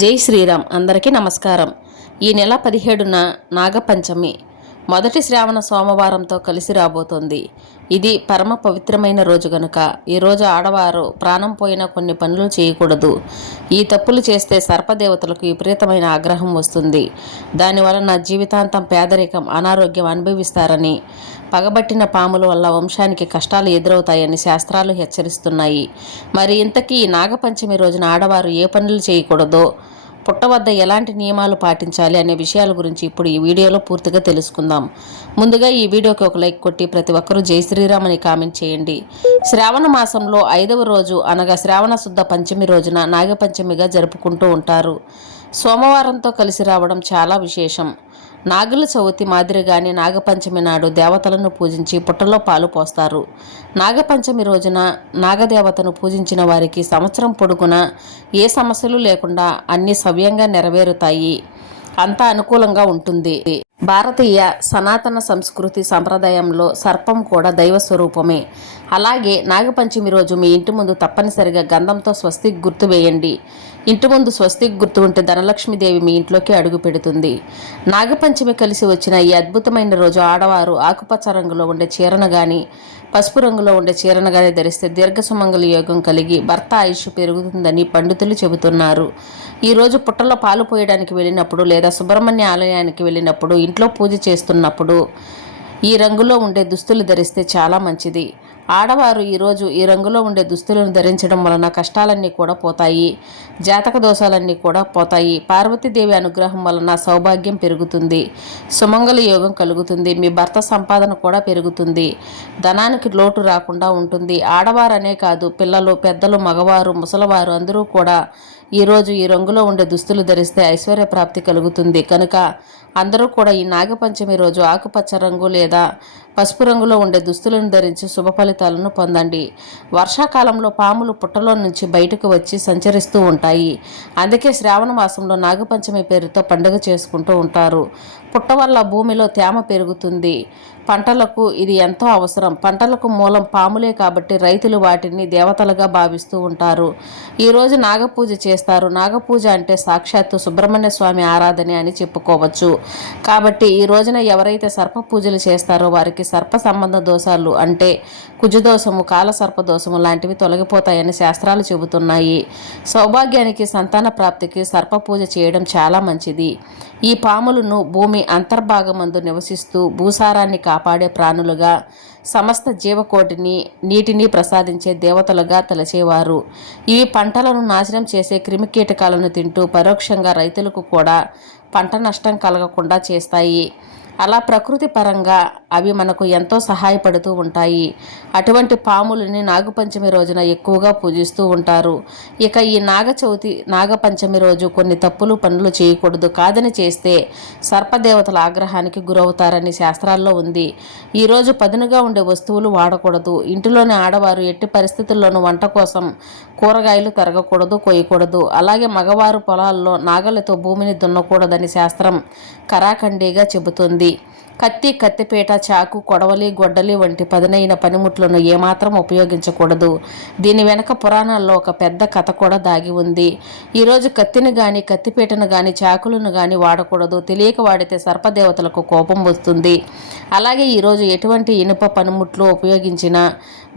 జై శ్రీరామ్. అందరికీ నమస్కారం. ఈ నెల 17న నాగపంచమి మొదటి శ్రావణ సోమవారంతో కలిసి రాబోతోంది. ఇది పరమ పవిత్రమైన రోజు గనుక ఈరోజు ఆడవారు ప్రాణం పోయిన కొన్ని పనులు చేయకూడదు. ఈ తప్పులు చేస్తే సర్పదేవతలకు విపరీతమైన ఆగ్రహం వస్తుంది. దానివలన జీవితాంతం పేదరికం, అనారోగ్యం అనుభవిస్తారని, పగబట్టిన పాముల వల్ల వంశానికి కష్టాలు ఎదురవుతాయని శాస్త్రాలు హెచ్చరిస్తున్నాయి. మరి ఇంతకీ ఈ నాగపంచమి రోజున ఆడవారు ఏ పనులు చేయకూడదో, పుట్ట వద్ద ఎలాంటి నియమాలు పాటించాలి అనే విషయాల గురించి ఇప్పుడు ఈ వీడియోలో పూర్తిగా తెలుసుకుందాం. ముందుగా ఈ వీడియోకి ఒక లైక్ కొట్టి ప్రతి ఒక్కరూ జై శ్రీరామ్ అని కామెంట్ చేయండి. శ్రావణ మాసంలో 5వ రోజు అనగా శ్రావణ శుద్ధ పంచమి రోజున నాగపంచమిగా జరుపుకుంటూ ఉంటారు. సోమవారంతో కలిసి రావడం చాలా విశేషం. నాగుల చవితి మాదిరిగానే నాగపంచమి నాడు దేవతలను పూజించి పుట్టలో పాలు పోస్తారు. నాగపంచమి రోజున నాగదేవతను పూజించిన వారికి సంవత్సరం పొడుగునా ఏ సమస్యలు లేకుండా అన్ని సవ్యంగా నెరవేరుతాయి. అంతా అనుకూలంగా ఉంటుంది. భారతీయ సనాతన సంస్కృతి సంప్రదాయంలో సర్పం కూడా దైవ స్వరూపమే. అలాగే నాగపంచమి రోజు మీ ఇంటి ముందు తప్పనిసరిగా గంధంతో స్వస్తిక్ గుర్తు వేయండి. ఇంటి ముందు స్వస్తిక్ గుర్తు ఉంటే ధనలక్ష్మీదేవి మీ ఇంట్లోకి అడుగు పెడుతుంది. నాగపంచమి కలిసి వచ్చిన ఈ అద్భుతమైన రోజు ఆడవారు ఆకుపచ్చ రంగులో ఉండే చీరను కానీ, పసుపు రంగులో ఉండే చీరను కానీ ధరిస్తే దీర్ఘ సుమంగళి యోగం కలిగి భర్త ఆయుష్ పెరుగుతుందని పండితులు చెబుతున్నారు. ఈరోజు పుట్టలో పాలు పోయడానికి వెళ్ళినప్పుడు లేదా సుబ్రహ్మణ్య ఆలయానికి వెళ్ళినప్పుడు, ఇంట్లో పూజ చేస్తున్నప్పుడు ఈ రంగులో ఉండే దుస్తులు ధరిస్తే చాలా మంచిది. ఆడవారు ఈరోజు ఈ రంగులో ఉండే దుస్తులను ధరించడం వలన కష్టాలన్నీ కూడా పోతాయి, జాతక దోషాలన్నీ కూడా పోతాయి. పార్వతీదేవి అనుగ్రహం వలన సౌభాగ్యం పెరుగుతుంది, సుమంగళ యోగం కలుగుతుంది, మీ భర్త సంపాదన కూడా పెరుగుతుంది, ధనానికి లోటు రాకుండా ఉంటుంది. ఆడవారనే కాదు, పిల్లలు, పెద్దలు, మగవారు, ముసలివారు అందరూ కూడా ఈరోజు ఈ రంగులో ఉండే దుస్తులు ధరిస్తే ఐశ్వర్య ప్రాప్తి కలుగుతుంది. కనుక అందరూ కూడా ఈ నాగపంచమి రోజు ఆకుపచ్చ రంగు లేదా పసుపు రంగులో ఉండే దుస్తులను ధరించి శుభ ఫలితాలను పొందండి. వర్షాకాలంలో పాములు పుట్టలో నుంచి బయటకు వచ్చి సంచరిస్తూ ఉంటాయి. అందుకే శ్రావణ మాసంలో నాగపంచమి పేరుతో పండుగ చేసుకుంటూ ఉంటారు. పుట్ట వల్ల భూమిలో తేమ పెరుగుతుంది. పంటలకు ఇది ఎంతో అవసరం. పంటలకు మూలం పాములే కాబట్టి రైతులు వాటిని దేవతలుగా భావిస్తూ ఉంటారు. ఈరోజు నాగపూజ చేస్తారు. నాగపూజ అంటే సాక్షాత్తు సుబ్రహ్మణ్య స్వామి ఆరాధన అని చెప్పుకోవచ్చు. కాబట్టి ఈ రోజున ఎవరైతే సర్ప పూజలు చేస్తారో వారికి సర్ప సంబంధ దోషాలు అంటే కుజదోషము, కాలసర్ప దోషము లాంటివి తొలగిపోతాయని శాస్త్రాలు చెబుతున్నాయి. సౌభాగ్యానికి, సంతాన ప్రాప్తికి సర్ప పూజ చేయడం చాలా మంచిది. ఈ పాములను భూమి అంతర్భాగమందు నివసిస్తూ భూసారాన్ని కాపాడే ప్రాణులుగా, సమస్త జీవకోటిని, నీటిని ప్రసాదించే దేవతలుగా తలచేవారు. ఇవి పంటలను నాశనం చేసే క్రిమికీటకాలను తింటూ పరోక్షంగా రైతులకు కూడా పంట నష్టం కలగకుండా చేస్తాయి. అలా ప్రకృతి పరంగా అవి మనకు ఎంతో సహాయపడుతూ ఉంటాయి. అటువంటి పాములని నాగపంచమి రోజున ఎక్కువగా పూజిస్తూ ఉంటారు. ఇక ఈ నాగపంచమి రోజు కొన్ని తప్పులు పనులు చేయకూడదు. కాదని చేస్తే సర్పదేవతల ఆగ్రహానికి గురవుతారని శాస్త్రాల్లో ఉంది. ఈరోజు పదునుగా ఉండే వస్తువులు వాడకూడదు. ఇంటిలోని ఆడవారు ఎట్టి పరిస్థితుల్లోనూ వంట కోసం కూరగాయలు తరగకూడదు, కొయ్యకూడదు. అలాగే మగవారు పొలాల్లో నాగలతో భూమిని దున్నకూడదని శాస్త్రం కరాఖండిగా చెబుతుంది. కత్తి, కత్తిపీట, చాకు, కొడవలి, గొడ్డలి వంటి పదునైన పనిముట్లను ఏమాత్రం ఉపయోగించకూడదు. దీని వెనక పురాణాల్లో ఒక పెద్ద కథ కూడా దాగి ఉంది. ఈరోజు కత్తిని కానీ, కత్తిపీటను కానీ, చాకులను కానీ వాడకూడదు. తెలియక వాడితే సర్పదేవతలకు కోపం వస్తుంది. అలాగే ఈరోజు ఎటువంటి ఇనుప పనిముట్లు ఉపయోగించినా,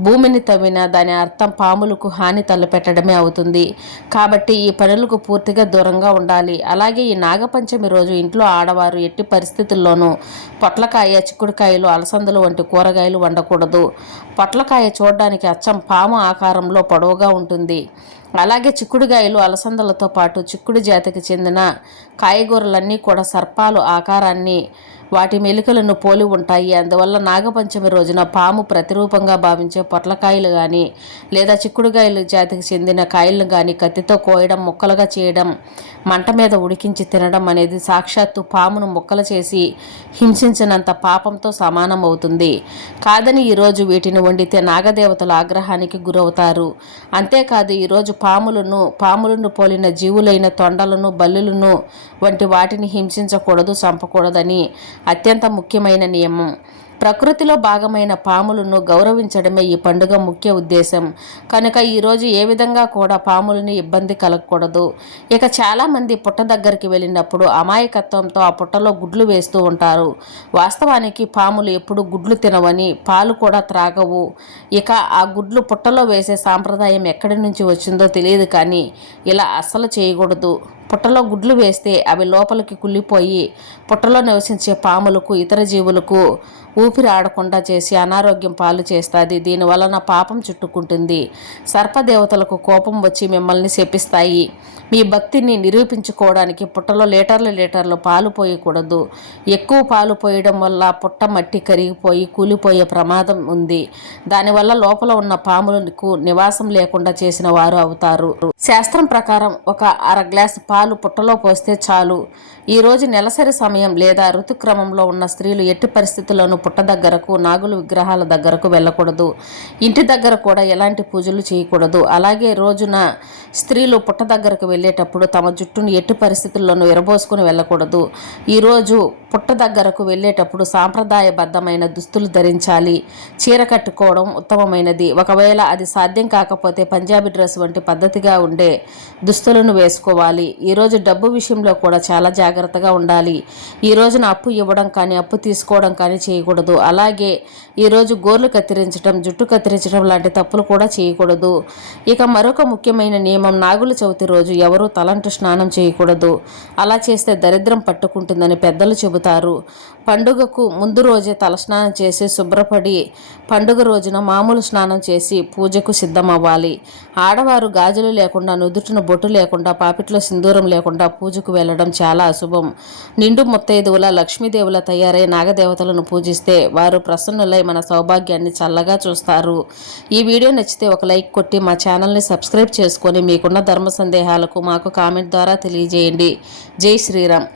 భూమిని తవ్వినా దాని అర్థం పాములకు హాని తలపెట్టడమే అవుతుంది. కాబట్టి ఈ పనులకు పూర్తిగా దూరంగా ఉండాలి. అలాగే ఈ నాగపంచమి రోజు ఇంట్లో ఆడవారు ఎట్టి పరిస్థితుల్లోనూ పొట్లకాయ, చిక్కుడుకాయలు, అలసందలు వంటి కూరగాయలు వండకూడదు. పొట్లకాయ చూడడానికి అచ్చం పాము ఆకారంలో పొడవుగా ఉంటుంది. అలాగే చిక్కుడుకాయలు, అలసందలతో పాటు చిక్కుడు జాతికి చెందిన కాయగూరలన్నీ కూడా సర్పాలు ఆకారాన్ని, వాటి మెలికలను పోలి ఉంటాయి. అందువల్ల నాగపంచమి రోజున పాము ప్రతిరూపంగా భావించే పొట్లకాయలు కానీ లేదా చిక్కుడుకాయలు జాతికి చెందిన కాయలను కానీ కత్తితో కోయడం, ముక్కలుగా చేయడం, మంట మీద ఉడికించి తినడం అనేది సాక్షాత్తు పామును ముక్కలు చేసి హింసించినంత పాపంతో సమానం అవుతుంది. కాదని ఈరోజు వీటిని వండితే నాగదేవతల ఆగ్రహానికి గురవుతారు. అంతేకాదు ఈరోజు పాములను పోలిన జీవులైన తొండలను, బల్లులను వంటి వాటిని హింసించకూడదు, చంపకూడదని అత్యంత ముఖ్యమైన నియమం. ప్రకృతిలో భాగమైన పాములను గౌరవించడమే ఈ పండుగ ముఖ్య ఉద్దేశం కనుక ఈరోజు ఏ విధంగా కూడా పాములని ఇబ్బంది కలగకూడదు. ఇక చాలామంది పుట్ట దగ్గరికి వెళ్ళినప్పుడు అమాయకత్వంతో ఆ పుట్టలో గుడ్లు వేస్తూ ఉంటారు. వాస్తవానికి పాములు ఎప్పుడు గుడ్లు తినవని, పాలు కూడా త్రాగవు. ఇక ఆ గుడ్లు పుట్టలో వేసే సాంప్రదాయం ఎక్కడి నుంచి వచ్చిందో తెలియదు, కానీ ఇలా అస్సలు చేయకూడదు. పుట్టలో గుడ్లు వేస్తే అవి లోపలికి కుళ్ళిపోయి పుట్టలో నివసించే పాములకు, ఇతర జీవులకు ఊపిరి ఆడకుండా చేసి అనారోగ్యం పాలు చేస్తుంది. దీనివలన పాపం చుట్టుకుంటుంది. సర్పదేవతలకు కోపం వచ్చి మిమ్మల్ని శపిస్తాయి. మీ భక్తిని నిరూపించుకోవడానికి పుట్టలో లీటర్లు పాలు పోయకూడదు. ఎక్కువ పాలు పోయడం వల్ల పుట్ట మట్టి కరిగిపోయి కూలిపోయే ప్రమాదం ఉంది. దానివల్ల లోపల ఉన్న పాములకు నివాసం లేకుండా చేసిన వారు అవుతారు. శాస్త్రం ప్రకారం ఒక అర గ్లాసు పాలు పుట్టలో పోస్తే చాలు. ఈరోజు నెలసరి సమయం లేదా ఋతుక్రమంలో ఉన్న స్త్రీలు ఎట్టి పరిస్థితుల్లోనూ పుట్ట దగ్గరకు, నాగుల విగ్రహాల దగ్గరకు వెళ్ళకూడదు. ఇంటి దగ్గర కూడా ఎలాంటి పూజలు చేయకూడదు. అలాగే రోజున స్త్రీలు పుట్ట దగ్గరకు వెళ్ళేటప్పుడు తమ జుట్టును ఎట్టి పరిస్థితుల్లోనూ విరబోసుకుని వెళ్ళకూడదు. ఈరోజు పుట్ట దగ్గరకు వెళ్ళేటప్పుడు సాంప్రదాయబద్ధమైన దుస్తులు ధరించాలి. చీర కట్టుకోవడం ఉత్తమమైనది. ఒకవేళ అది సాధ్యం కాకపోతే పంజాబీ డ్రెస్ వంటి పద్ధతిగా ఉండే దుస్తులను వేసుకోవాలి. ఈరోజు డబ్బు విషయంలో కూడా చాలా జాగ్రత్తగా ఉండాలి. ఈ రోజున అప్పు ఇవ్వడం కానీ, అప్పు తీసుకోవడం కానీ చేయకూడదు. అలాగే ఈరోజు గోర్లు కత్తిరించడం, జుట్టు కత్తిరించడం లాంటి తప్పులు కూడా చేయకూడదు. ఇక మరొక ముఖ్యమైన నియమం, నాగుల చవితి రోజు ఎవరూ తలంటు స్నానం చేయకూడదు. అలా చేస్తే దరిద్రం పట్టుకుంటుందని పెద్దలు చెబుతారు. పండుగకు ముందు రోజే తలస్నానం చేసి శుభ్రపడి పండుగ రోజున మామూలు స్నానం చేసి పూజకు సిద్ధమవ్వాలి. ఆడవారు గాజులు లేకుండా, నుదుటిన బొట్టు లేకుండా, పాపిట్లో సింధూరం లేకుండా పూజకు వెళ్ళడం చాలా అశుభం. నిండు ముత్తైదువుల, లక్ష్మీదేవుల తయారై నాగదేవతలను పూజిస్తే వారు ప్రసన్నులై మన సౌభాగ్యాన్ని చల్లగా చూస్తారు. ఈ వీడియో నచ్చితే ఒక లైక్ కొట్టి మా ఛానల్ని సబ్స్క్రైబ్ చేసుకొని మీకున్న ధర్మ సందేహాలకు మాకు కామెంట్ ద్వారా తెలియజేయండి. జై శ్రీరామ్.